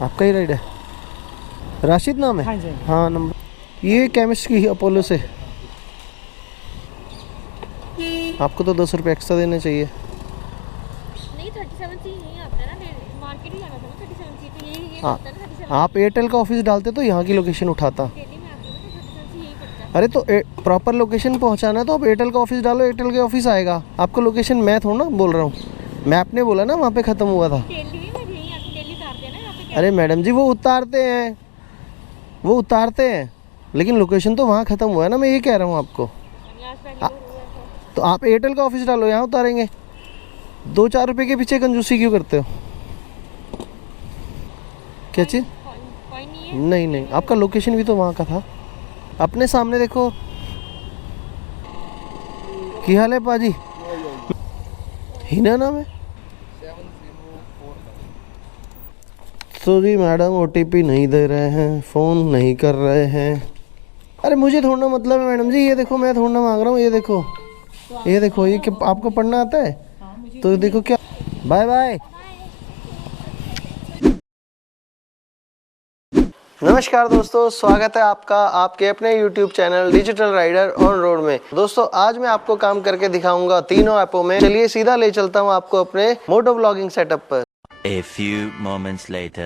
आपका ही राइड है? राशिद नाम है? हाँ जी। हाँ नंबर ये केमिस्ट की अपोलो से। आपको तो 10 रुपये एक्स्ट्रा देने चाहिए। नहीं 37 सी यहीं आता है ना, मार्केट ही जाना था ना 37 सी, तो ये हाँ, होता है ना 37 आप एयरटेल का ऑफिस डालते तो यहाँ की लोकेशन उठाता। डेली में आता है ना 37 सी, यही पड़ता है। अरे तो प्रॉपर लोकेशन पहुँचाना है तो आप एयरटेल का ऑफिस डालो, एयरटेल के ऑफिस आएगा। आपको लोकेशन मैं थोड़ा ना बोल रहा हूँ, मैप ने बोला ना वहाँ पे ख़त्म हुआ था। डेली में यहीं आके डेली उतारते हैं ना यहाँ पे। अरे मैडम जी वो उतारते हैं लेकिन लोकेशन तो वहाँ ख़त्म हुआ है ना, मैं ये कह रहा हूँ आपको। यहाँ से पहले हुआ था। तो आप एयरटेल का ऑफिस डालो, यहाँ उतारेंगे। 2-4 रुपये के पीछे कंजूसी क्यों करते हो? क्या चीज़? कोई नहीं है। नहीं नहीं, आपका लोकेशन भी तो वहाँ का था। अपने सामने देखो। की हाल है पाजी? हिना नाम है? तो जी मैडम ओटीपी नहीं दे रहे हैं, फ़ोन नहीं कर रहे हैं। अरे मुझे थोड़ा मतलब है मैडम जी, ये देखो मैं थोड़ा मांग रहा हूँ, ये देखो ये क्या आपको पढ़ना आता है? तो देखो क्या। Bye bye. नमस्कार दोस्तों, स्वागत है आपका आपके अपने YouTube channel digital rider on road में। दोस्तों आज मैं आपको काम करके दिखाऊंगा तीनों ऐपों में। चलिए सीधा ले चलता हूं आपको अपने मोटो व्लॉगिंग सेटअप पर। A few moments later.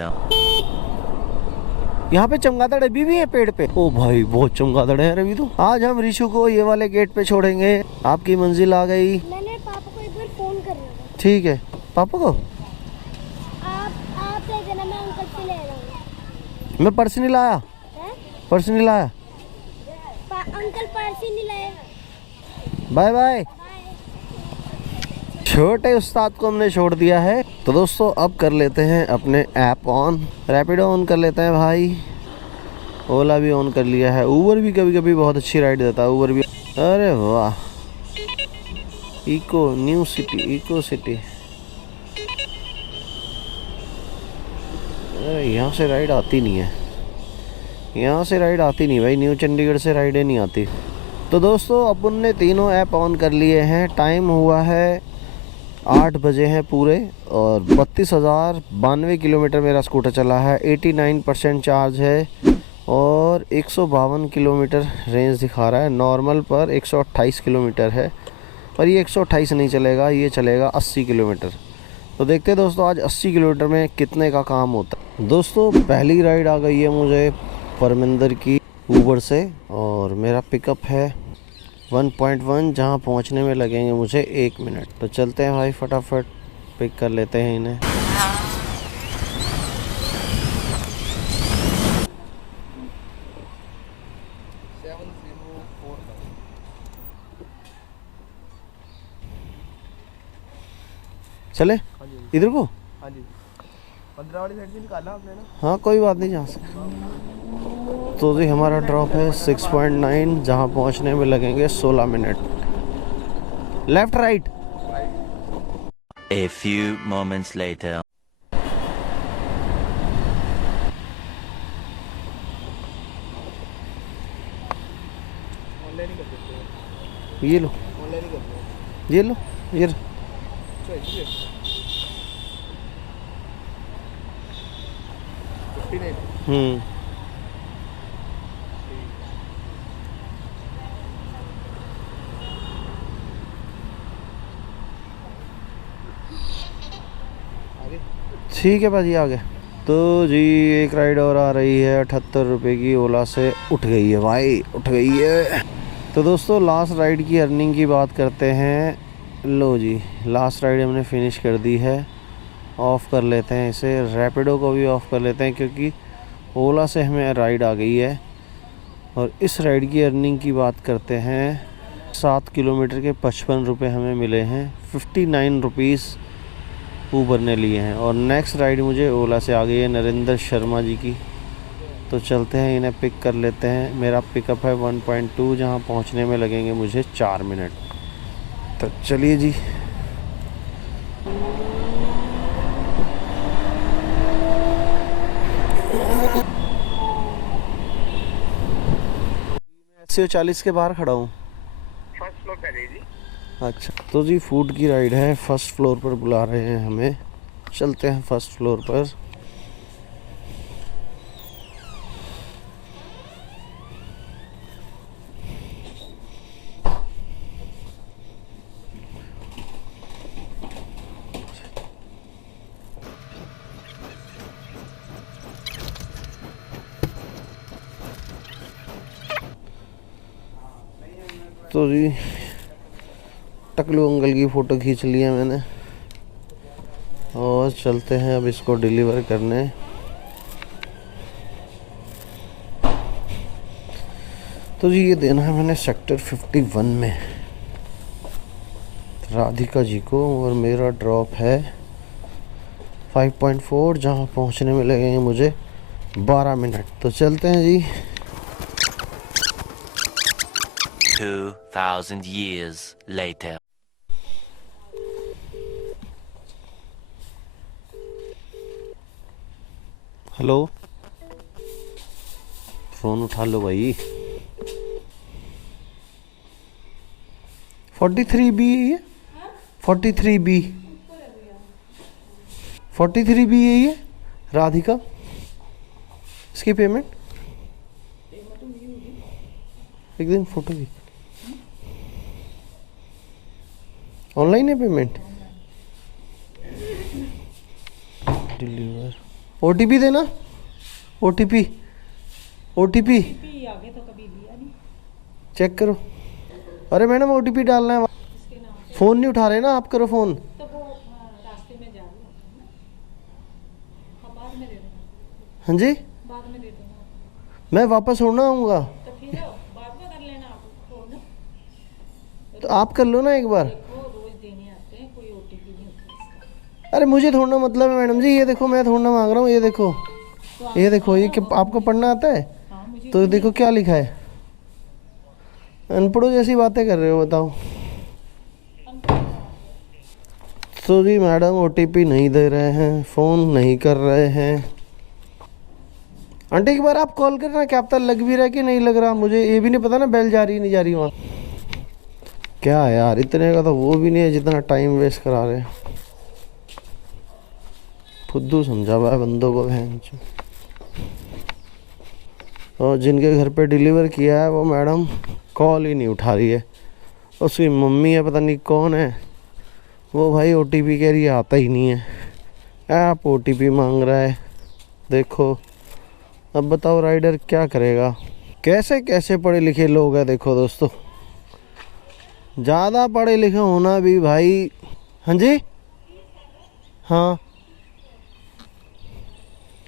यहाँ पे चमगादड़ अभी भी है पेड़ पे। ओ भाई बहुत चमगादड़ है अभी तो। आज हम रिशु को ये वाले गेट पे छोड़ेंगे। आपकी मंजिल आ गई। मैंने पापा को एक बार फोन कर रहा था। ठीक है, पापा को आप ले जाना, मैं अंकल से ले रहा हूँ। मैं पर्स नहीं लाया, पर्स नहीं लाया। अंकल पर्स ही नहीं लाए। Bye bye. छोटे उस्ताद को हमने छोड़ दिया है। तो दोस्तों अब कर लेते हैं अपने ऐप ऑन। रैपिडो ऑन कर लेते हैं भाई, ओला भी ऑन कर लिया है, ऊबर भी कभी कभी बहुत अच्छी राइड देता है, ऊबर भी। अरे वाह, Eco New City, Eco City. अरे यहाँ से राइड आती नहीं है, यहाँ से राइड आती नहीं भाई, न्यू चंडीगढ़ से राइडें नहीं आती। तो दोस्तों अपन ने तीनों ऐप ऑन कर लिए हैं। टाइम हुआ है 8 बजे हैं पूरे और 32,092 किलोमीटर मेरा स्कूटर चला है। 89% चार्ज है और 152 किलोमीटर रेंज दिखा रहा है। नॉर्मल पर 128 किलोमीटर है, पर ये 128 नहीं चलेगा, ये चलेगा 80 किलोमीटर। तो देखते हैं दोस्तों आज 80 किलोमीटर में कितने का काम होता है। दोस्तों पहली राइड आ गई है मुझे परमिंदर की ऊबर से और मेरा पिकअप है 1.1, जहाँ पहुँचने में लगेंगे मुझे 1 मिनट। तो चलते हैं भाई, फटाफट पिक कर लेते हैं इन्हें। चले इधर को? हाँ जी, 15 वाली साइड से निकाला आपने ना? हाँ कोई बात नहीं, जहाँ से। तो जी हमारा ड्रॉप है 6.9, जहाँ पहुँचने में लगेंगे 16 मिनट। Left right. A few moments later. Online ही कर देते हैं। ये लो, ऑनलाइन ही करते हैं। ये लो, ये लो। अच्छा 59। आगे ठीक है भाजी, आ गए। तो जी एक राइड और आ रही है 78 रुपये की, ओला से उठ गई है भाई, उठ गई है। तो दोस्तों लास्ट राइड की अर्निंग की बात करते हैं। लो जी लास्ट राइड हमने फिनिश कर दी है। ऑफ़ कर लेते हैं इसे, रैपिडो को भी ऑफ़ कर लेते हैं क्योंकि ओला से हमें राइड आ गई है। और इस राइड की अर्निंग की बात करते हैं। 7 किलोमीटर के 55 रुपये हमें मिले हैं। 59 रुपीज़ ऊबर ने लिए हैं। और नेक्स्ट राइड मुझे ओला से आ गई है नरेंद्र शर्मा जी की। तो चलते हैं, इन्हें पिक कर लेते हैं। मेरा पिकअप है 1.2, जहाँ पहुँचने में लगेंगे मुझे 4 मिनट। तो चलिए जी। मैं 40 के बाहर खड़ा हूँ। फर्स्ट फ्लोर पे जी। अच्छा तो जी फूड की राइड है, फर्स्ट फ्लोर पर बुला रहे हैं हमें। चलते हैं फर्स्ट फ्लोर पर। तो जी टकलू अंकल की फ़ोटो खींच लिया मैंने और चलते हैं अब इसको डिलीवर करने। तो जी ये देना है मैंने सेक्टर 51 में राधिका जी को और मेरा ड्रॉप है 5.4 जहाँ पहुँचने में लगेंगे मुझे 12 मिनट। तो चलते हैं जी। 2000 years later. हेलो, फ़ोन उठा लो भाई। 43B है ये, 43B 43B है ये राधिका। इसकी पेमेंट एक दिन फोटो की ऑनलाइन है पेमेंट। डिलीवर OTP देना, OTP चेक करो। अरे मैडम OTP डालना है। फ़ोन नहीं उठा रहे ना आप, करो फ़ोन। हाँ जी, मैं वापस होना आऊँगा तो आप कर लो ना एक बार। अरे मुझे थोड़ा मतलब है मैडम जी, ये देखो मैं थोड़ा मांग रहा हूँ। ये देखो, ये देखो, ये क्या आपको पढ़ना आता है? तो देखो क्या लिखा है। अनपढ़ों जैसी बातें कर रहे हो, बताओ। तो जी मैडम OTP नहीं दे रहे हैं, फ़ोन नहीं कर रहे हैं। आंटी एक बार आप कॉल करना, क्या पता लग भी रहा है कि नहीं लग रहा। मुझे ये भी नहीं पता ना बेल जा रही नहीं जा रही वहाँ। क्या है यार, इतने का तो वो भी नहीं है जितना टाइम वेस्ट करा रहे हैं। फुद्दू समझा हुआ है बंदों को बहन। और जिनके घर पे डिलीवर किया है वो मैडम कॉल ही नहीं उठा रही है। उसकी मम्मी है, पता नहीं कौन है वो, भाई OTP कह रही है, आता ही नहीं है। आप OTP मांग रहा है। देखो अब बताओ राइडर क्या करेगा। कैसे कैसे पढ़े लिखे लोग हैं देखो दोस्तों। ज़्यादा पढ़े लिखे होना भी भाई। हाँ जी, हाँ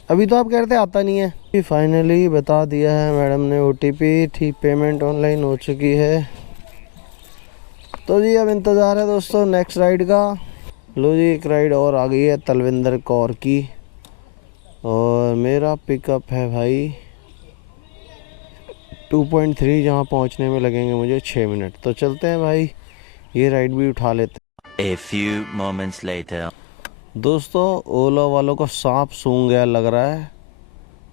अभी तो आप कह रहे थे आता नहीं है। फाइनली बता दिया है मैडम ने OTP। ठीक, पेमेंट ऑनलाइन हो चुकी है। तो जी अब इंतज़ार है दोस्तों नेक्स्ट राइड का। लो जी एक राइड और आ गई है तलविंदर कौर की और मेरा पिकअप है भाई 2.3 जहाँ पहुँचने में लगेंगे मुझे 6 मिनट। तो चलते हैं भाई, ये राइड भी उठा लेते हैं। A few moments later. दोस्तों ओला वालों को सांप सूंघ गया लग रहा है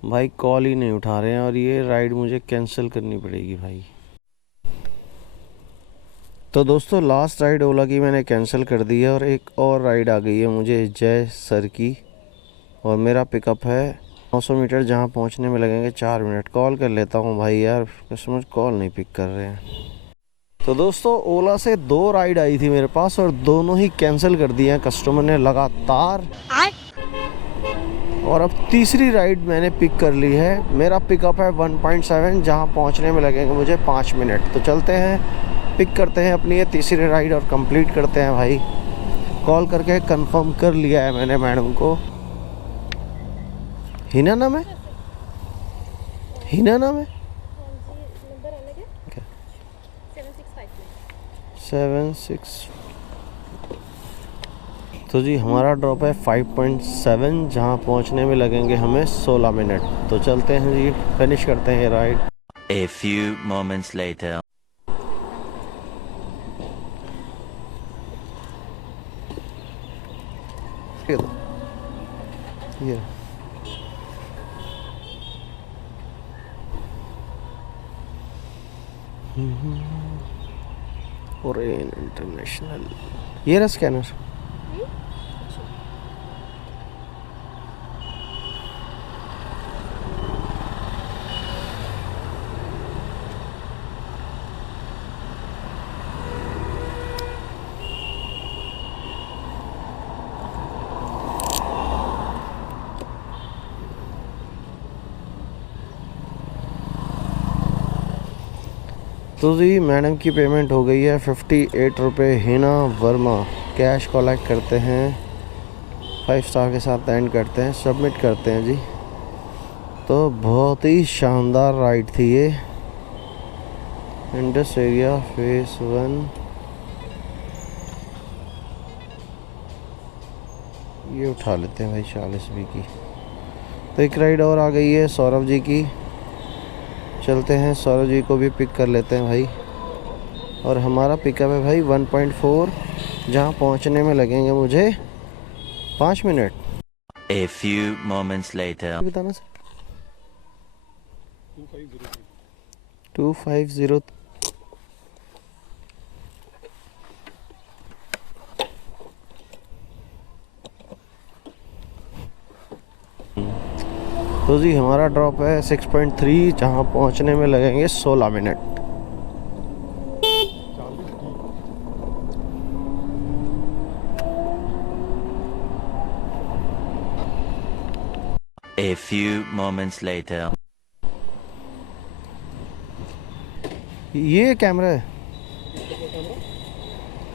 भाई, कॉल ही नहीं उठा रहे हैं और ये राइड मुझे कैंसिल करनी पड़ेगी भाई। तो दोस्तों लास्ट राइड ओला की मैंने कैंसिल कर दी है और एक और राइड आ गई है मुझे जय सर की और मेरा पिकअप है 900 मीटर जहाँ पहुँचने में लगेंगे 4 मिनट। कॉल कर लेता हूँ भाई, यार कस्टमर कॉल नहीं पिक कर रहे हैं। तो दोस्तों ओला से 2 राइड आई थी मेरे पास और दोनों ही कैंसिल कर दी हैं कस्टमर ने लगातार। और अब तीसरी राइड मैंने पिक कर ली है। मेरा पिकअप है 1.7 जहाँ पहुँचने में लगेंगे मुझे 5 मिनट। तो चलते हैं, पिक करते हैं अपनी ये तीसरी राइड और कंप्लीट करते हैं भाई। कॉल करके कंफर्म कर लिया है मैंने मैडम को। हिना नाम है, हिना नाम है। नंबर अलग है। 7652 76। तो जी हमारा ड्रॉप है 5.7 जहाँ पहुँचने में लगेंगे हमें 16 मिनट। तो चलते हैं जी, फिनिश करते हैं ये ride. A few moments later. ये ओरेन इंटरनेशनल, ये रहा स्कैनर। तो जी मैडम की पेमेंट हो गई है 58 रुपये। हिना वर्मा कैश कलेक्ट करते हैं, 5 स्टार के साथ एंड करते हैं, सबमिट करते हैं जी। तो बहुत ही शानदार राइड थी ये। Indus area face 1। ये उठा लेते हैं भाई 40 की। तो एक राइड और आ गई है सौरभ जी की, चलते हैं सौरभ जी को भी पिक कर लेते हैं भाई। और हमारा पिकअप है भाई 1.4, जहाँ पहुँचने में लगेंगे मुझे 5 minute. A few moments later. बताना सर। 250। तो जी हमारा ड्रॉप है 6.3, जहाँ पहुँचने में लगेंगे 16 minute. A few moments later. ये कैमरा है।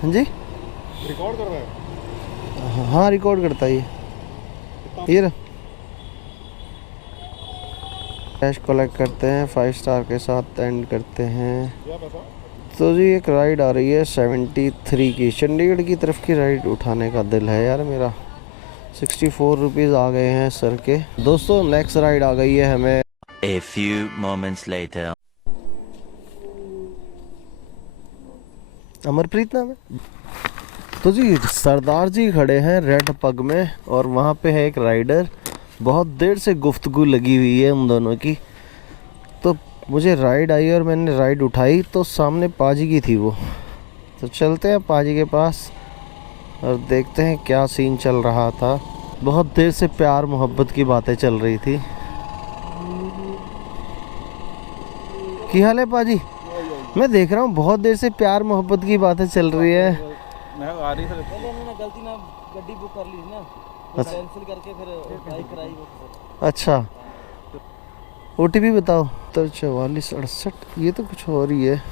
हाँ जी, रिकॉर्ड कर रहा है। हाँ रिकॉर्ड करता है ये रहा। कैश कलेक्ट करते हैं, 5 स्टार के साथ एंड करते हैं। क्या पैसा? तो जी एक राइड आ रही है 73 की, चंडीगढ़ की तरफ की राइड उठाने का दिल है यार मेरा। 64 रुपीज़ आ गए हैं सर के। दोस्तों नेक्स्ट राइड आ गई है हमें। A few moments later. Amarpreet नाम है। तो जी सरदार जी खड़े हैं रेड पग में, और वहाँ पे है एक राइडर। बहुत देर से गुफ्तगू लगी हुई है उन दोनों की। तो मुझे राइड आई और मैंने राइड उठाई, तो सामने पाजी की थी वो। तो चलते हैं पाजी के पास और देखते हैं क्या सीन चल रहा था। बहुत देर से प्यार मोहब्बत की बातें चल रही थी। की हाल है पाजी? मैं देख रहा हूँ बहुत देर से प्यार मोहब्बत की बातें चल रही है। मैं आ रही सर। मैंने गलती ना गड्डी बुक कर ली ना, अच्छा। कैंसिल करके फिर बाइक कराई। अच्छा OTP बताओ। तो 4468, ये तो कुछ और ही है।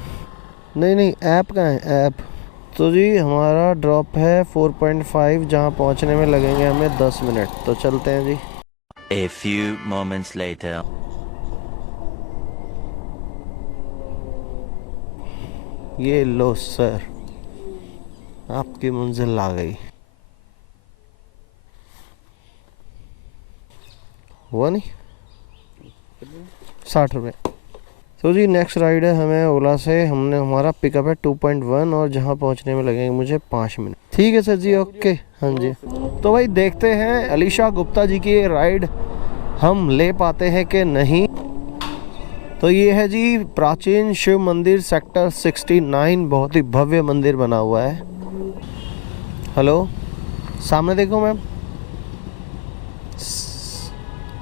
नहीं ऐप कहाँ है ऐप? तो जी हमारा ड्रॉप है 4.5, जहाँ पहुँचने में लगेंगे हमें 10 मिनट। तो चलते हैं जी। A few moments later. ये लो सर, आपकी मंजिल आ गई। हुआ नहीं 60 रुपये। तो जी नेक्स्ट राइड है हमें ओला से। हमने हमारा पिकअप है 2.1, और जहाँ पहुँचने में लगेंगे मुझे 5 मिनट। ठीक है सर जी, ओके। हाँ जी, तो भाई देखते हैं अलीशा गुप्ता जी की ये राइड हम ले पाते हैं कि नहीं। तो ये है जी प्राचीन शिव मंदिर सेक्टर 69, बहुत ही भव्य मंदिर बना हुआ है। हेलो, सामने देखो मैम,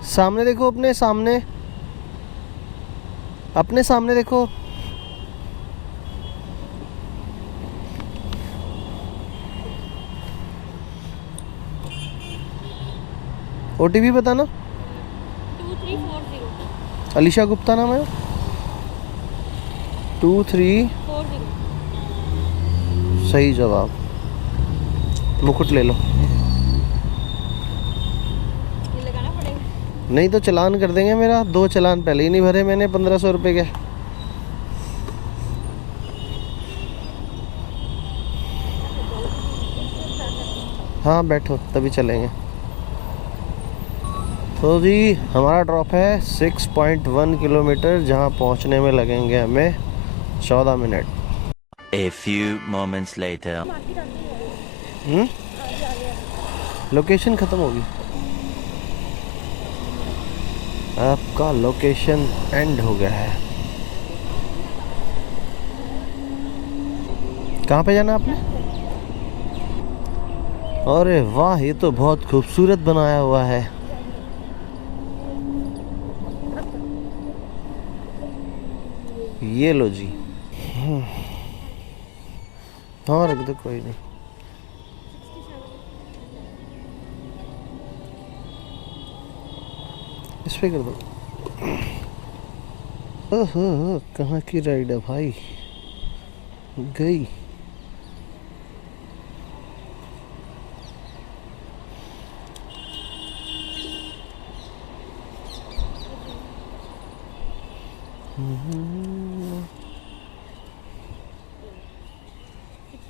सामने देखो, अपने सामने देखो। OTP बताना। 2340 अलीशा गुप्ता नाम है। 2340। 40। सही जवाब। मुकुट ले लो। ये लगाना पड़ेगा। नहीं तो चालान कर देंगे मेरा। 2 चालान पहले ही नहीं भरे मैंने 1500 रुपये के। हाँ बैठो तभी चलेंगे। तो जी हमारा ड्रॉप है 6.1 किलोमीटर, जहाँ पहुँचने में लगेंगे हमें 14 minute. A few moments later. Location ख़त्म होगी। आपका लोकेशन एंड हो गया है। कहाँ पे जाना आपने? अरे वाह, ये तो बहुत खूबसूरत बनाया हुआ है। ये लो जी। हाँ रख दो, कोई नहीं। इस पे कर दो। ओहो, कहाँ की राइड है भाई। गई।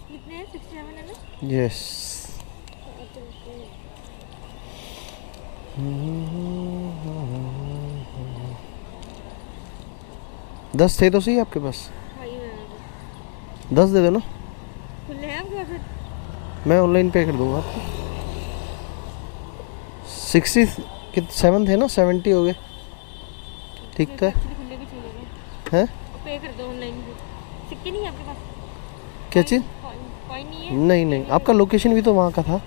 कितने हैं? 67 है ना? यस। दस थे तो सही आपके पास, हाँ, ये मैंने तो 10 दे दो ना, खुले हैं आपके पास? मैं ऑनलाइन पे कर दूंगा आपको। 67 थे ना, 70 हो गए, ठीक था। एक्चुअली खुले भी चाहिए ना, हैं? पे कर दो ऑनलाइन। सिक्के नहीं है आपके पास? क्या चीज़? कॉइन नहीं है? नहीं नहीं, आपका लोकेशन भी तो वहाँ का था,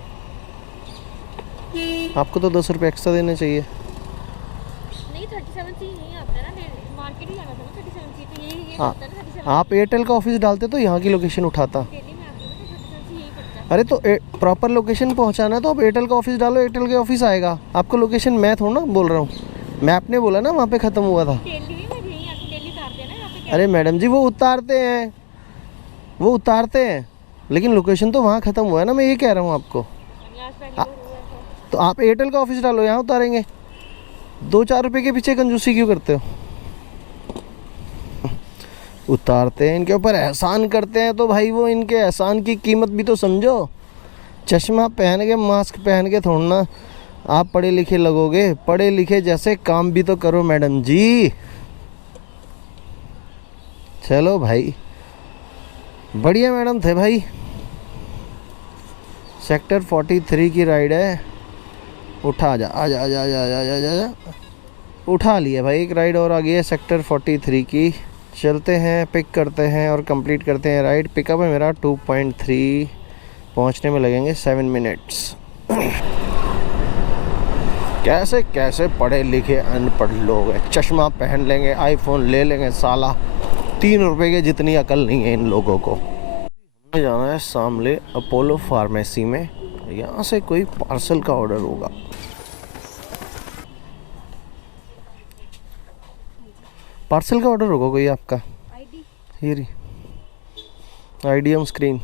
आपको तो 10 रुपये एक्स्ट्रा देने चाहिए। नहीं 37 से ही नहीं आता ना, मार्केट ही जाना था ना 37 से, तो ये हाँ, होता है ना 37 आप एयरटेल का ऑफिस डालते तो यहाँ की लोकेशन उठाता। डेली में आता है ना, 37 से यही पड़ता है। अरे तो प्रॉपर लोकेशन पहुँचाना है तो आप एयरटेल का ऑफिस डालो, एयरटेल के ऑफिस आएगा। आपको लोकेशन मैं थोड़ा ना बोल रहा हूँ, मैप ने बोला ना वहाँ पे ख़त्म हुआ था। डेली में यहीं आके डेली उतारते हैं ना यहाँ पे। अरे मैडम जी वो उतारते हैं, वो उतारते हैं, लेकिन लोकेशन तो वहाँ ख़त्म हुआ है ना, मैं ये कह रहा हूँ आपको। आज पहले तो हुआ था। तो आप एयरटेल का ऑफिस डालो, यहाँ उतारेंगे। 2-4 रुपए के पीछे कंजूसी क्यों करते हो? उतारते हैं, इनके ऊपर एहसान करते हैं, तो भाई वो इनके एहसान की कीमत भी तो समझो। चश्मा पहन के, मास्क पहन के थोड़ा ना आप पढ़े लिखे लगोगे, पढ़े लिखे जैसे काम भी तो करो मैडम जी। चलो भाई, बढ़िया मैडम थे भाई। सेक्टर 43 की राइड है, उठा जा, आजा आजा आजा आजा आजा आजा, उठा लिया भाई। एक राइड और आ गई है सेक्टर 43 की। चलते हैं, पिक करते हैं और कंप्लीट करते हैं राइड। पिकअप है मेरा 2.3, पहुंचने में लगेंगे 7 मिनट्स। कैसे कैसे पढ़े लिखे अनपढ़ लोग हैं, चश्मा पहन लेंगे, आईफोन ले लेंगे, साला 3 रुपए के जितनी अकल नहीं है इन लोगों को। हमें जाना है सामने अपोलो फार्मेसी में, यहाँ से कोई पार्सल का ऑर्डर होगा। पार्सल का ऑर्डर होगा कोई आपका? आईडी ये रही आईडी ऑन स्क्रीन।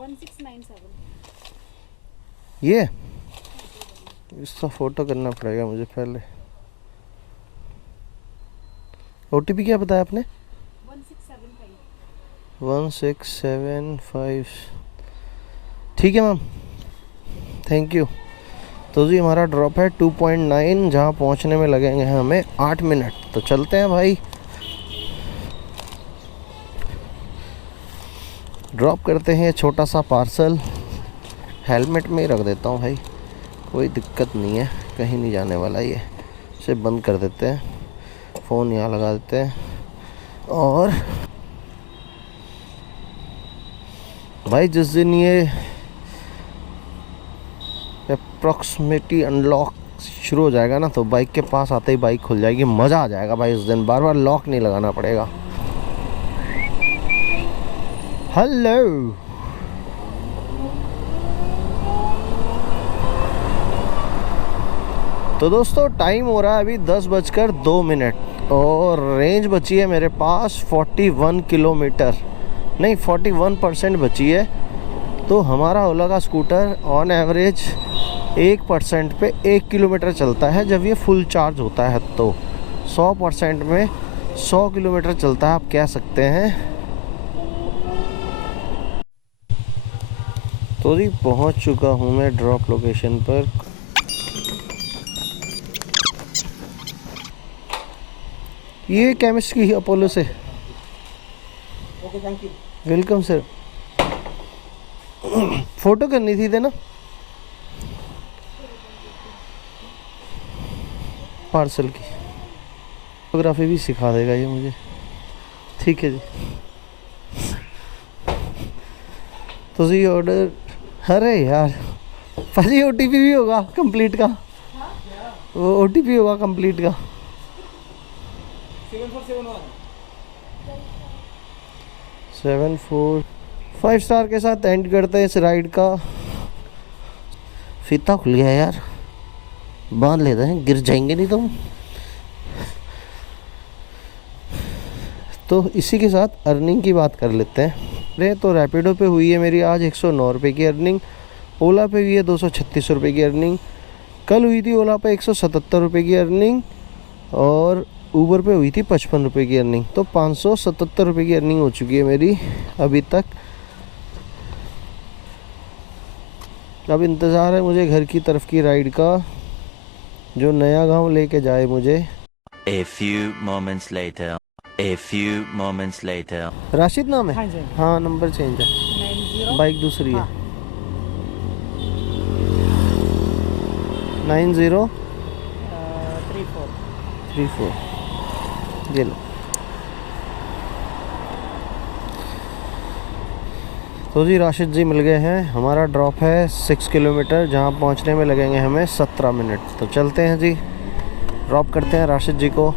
1697। ये इसका फ़ोटो करना पड़ेगा मुझे पहले। ओटीपी क्या बताया आपने? 1675। 1675। ठीक है मैम, थैंक यू। तो जी हमारा ड्रॉप है 2.9, जहाँ पहुँचने में लगेंगे हमें 8 मिनट। तो चलते हैं भाई, ड्रॉप करते हैं छोटा सा पार्सल। हेलमेट में ही रख देता हूँ भाई, कोई दिक्कत नहीं है, कहीं नहीं जाने वाला ये। इसे बंद कर देते हैं, फ़ोन यहाँ लगा देते हैं। और भाई जिस दिन ये अप्रॉक्सिमेटली अनलॉक शुरू हो जाएगा ना, तो बाइक के पास आते ही बाइक खुल जाएगी, मज़ा आ जाएगा भाई। उस दिन बार बार लॉक नहीं लगाना पड़ेगा। हेलो, तो दोस्तों टाइम हो रहा है अभी 10:02 और रेंज बची है मेरे पास 41 किलोमीटर, नहीं 41% बची है। तो हमारा ओला का स्कूटर ऑन एवरेज 1% पे 1 किलोमीटर चलता है जब ये फुल चार्ज होता है, तो 100% में 100 किलोमीटर चलता है, आप कह सकते हैं। तो जी पहुंच चुका हूं मैं ड्रॉप लोकेशन पर। ये केमिस्ट की अपोलो से। Okay, thank you. Welcome sir. Photo करनी थी ना पार्सल की, फोटोग्राफी भी सिखा देगा ये मुझे। ठीक है जी। तो जी ऑर्डर, अरे यार भाजी ओटीपी भी होगा कंप्लीट का, वो ओटीपी होगा कंप्लीट का। 74 5 स्टार के साथ एंड करते हैं इस राइड का। फीता खुल गया यार, बांध लेते हैं, गिर जाएंगे नहीं तुम। तो इसी के साथ अर्निंग की बात कर लेते हैं। अरे तो रैपिडो पे हुई है मेरी आज 109 रुपये की अर्निंग, ओला पे हुई है 236 रुपये की अर्निंग, कल हुई थी ओला पे 177 रुपये की अर्निंग और ऊबर पे हुई थी 55 रुपये की अर्निंग। तो 577 रुपये की अर्निंग हो चुकी है मेरी अभी तक। अब इंतज़ार है मुझे घर की तरफ की राइड का, जो नया गांव लेके जाए मुझे। A few moments later. A few moments later. Rashid नाम है? हाँ जी। हाँ नंबर चेंज है, 90 बाइक दूसरी है। हाँ। 90 34 34 ये लो। तो जी राशिद जी मिल गए हैं। हमारा ड्रॉप है 6 किलोमीटर, जहाँ पहुँचने में लगेंगे हमें 17 मिनट। तो चलते हैं जी, ड्रॉप करते हैं राशिद जी को।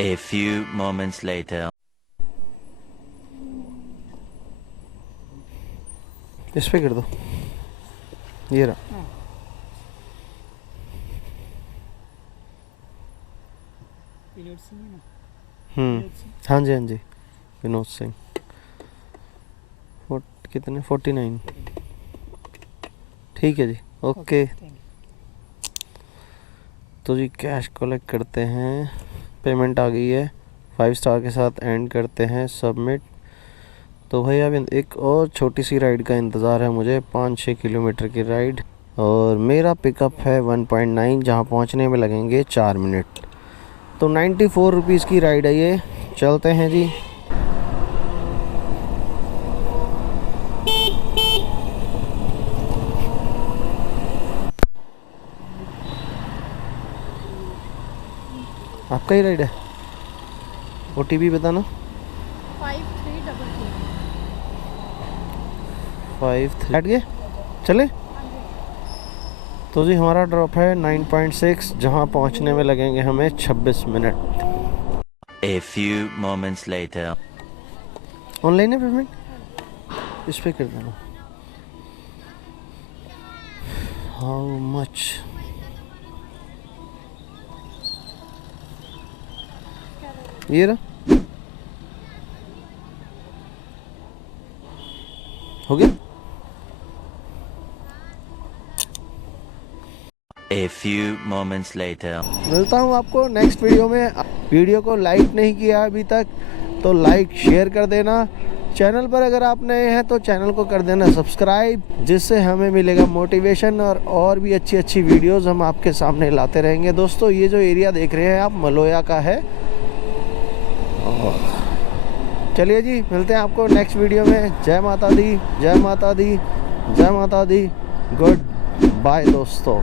A few moments later. इस पे कर दो, ये रहा। हाँ जी हाँ जी, विनोद सिंह। कितने 49। ठीक है जी, ओके। तो जी कैश कलेक्ट करते हैं, पेमेंट आ गई है, 5 स्टार के साथ एंड करते हैं सबमिट। तो भाई अब एक और छोटी सी राइड का इंतज़ार है मुझे, 5-6 किलोमीटर की राइड, और मेरा पिकअप है 1.9, जहाँ पहुँचने में लगेंगे 4 मिनट। तो 94 रुपीज़ की राइड है ये। चलते हैं जी। आपका ही राइड है? OTP बताना। 5333 हट गए, चले। तो जी हमारा ड्रॉप है 9.6, जहाँ पहुँचने में लगेंगे हमें 26 minute. A few moments later. Online है पेमेंट, इस पे कर देना। How much? ये रहा, हो गया। A few moments later. मिलता हूँ आपको नेक्स्ट वीडियो में। वीडियो को लाइक नहीं किया अभी तक तो लाइक शेयर कर देना। चैनल पर अगर आप नए हैं तो चैनल को कर देना सब्सक्राइब, जिससे हमें मिलेगा मोटिवेशन और भी अच्छी अच्छी वीडियोस हम आपके सामने लाते रहेंगे। दोस्तों ये जो एरिया देख रहे हैं आप मलोया का है। चलिए जी, मिलते हैं आपको नेक्स्ट वीडियो में। जय माता दी, जय माता दी, जय माता दी। गुड बाय दोस्तों।